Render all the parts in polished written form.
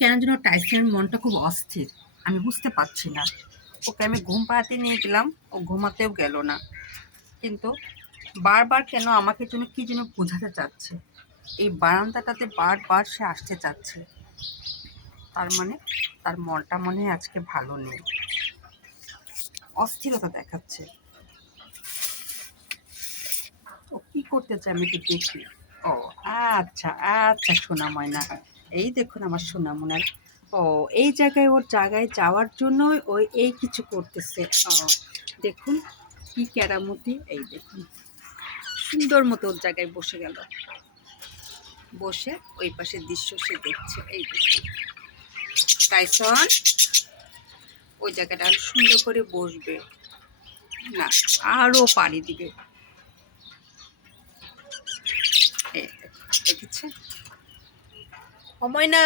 কেন যেন টাইসনের মনটা খুব অস্থির। আমি বুঝতে পারছি না। ওকে আমি ঘুম পাড়াতে নিয়ে গেলাম, ও ঘুমাতেও গেল না। কিন্তু বারবার কেন আমাকে যেন কি যেন বোঝাতে চাচ্ছে। এই বারান্দাটাতে বারবার সে আসতে চাচ্ছে। তার মানে তার মনটা মনে হয় আজকে ভালো নেই, অস্থিরতা দেখাচ্ছে। ও কি করতে চায় আমি একটু দেখি। ও আচ্ছা আচ্ছা, সোনা ময়না, এই দেখুন আমার সোনা ময়না। ও এই জায়গায় ওর জায়গায় যাওয়ার জন্য ওই এই কিছু করতেছে। ও দেখুন কি কেরামতি, এই দেখুন সুন্দর মতো ওর জায়গায় বসে গেল, বসে ওই পাশের দৃশ্য সে দেখছে। এই দেখুন টাইসন ওই জায়গাটা আরো সুন্দর করে বসবে না, আরো পানি দিবে। এই দেখেছে। সময় না,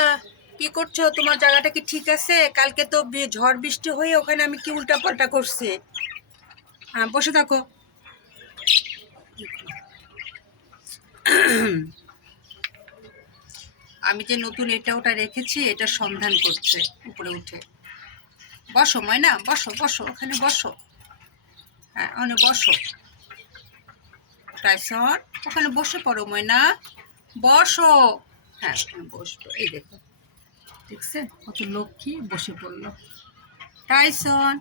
কি করছো? তোমার জায়গাটা কি ঠিক আছে? কালকে তো ঝড় বৃষ্টি হয়ে ওখানে আমি কি উল্টাপাল্টা করছি। হ্যাঁ বসে থাকো। আমি যে নতুন এটা ওটা রেখেছি এটা সন্ধান করছে উপরে উঠে। বসো ময়না, বসো বসো, ওখানে বসো। হ্যাঁ ওখানে বসো টাইসন, ওখানে বসে পড়ো ময়না, বসো। হ্যাঁ ওখানে বসবো। এই দেখো দেখছেন কত লক্ষ্মী বসে পড়লো টাইসন।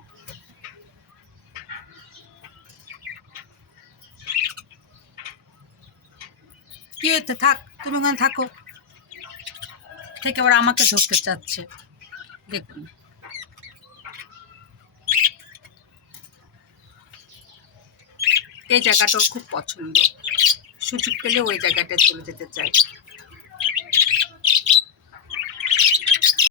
কি হচ্ছে? থাক, তুমি ওখানে থাকো। থেকে আবার আমাকে ধরতে চাচ্ছে। দেখুন এই জায়গাটা ওর খুব পছন্দ, সুযোগ পেলে ওই জায়গাটায় চলে যেতে চাই।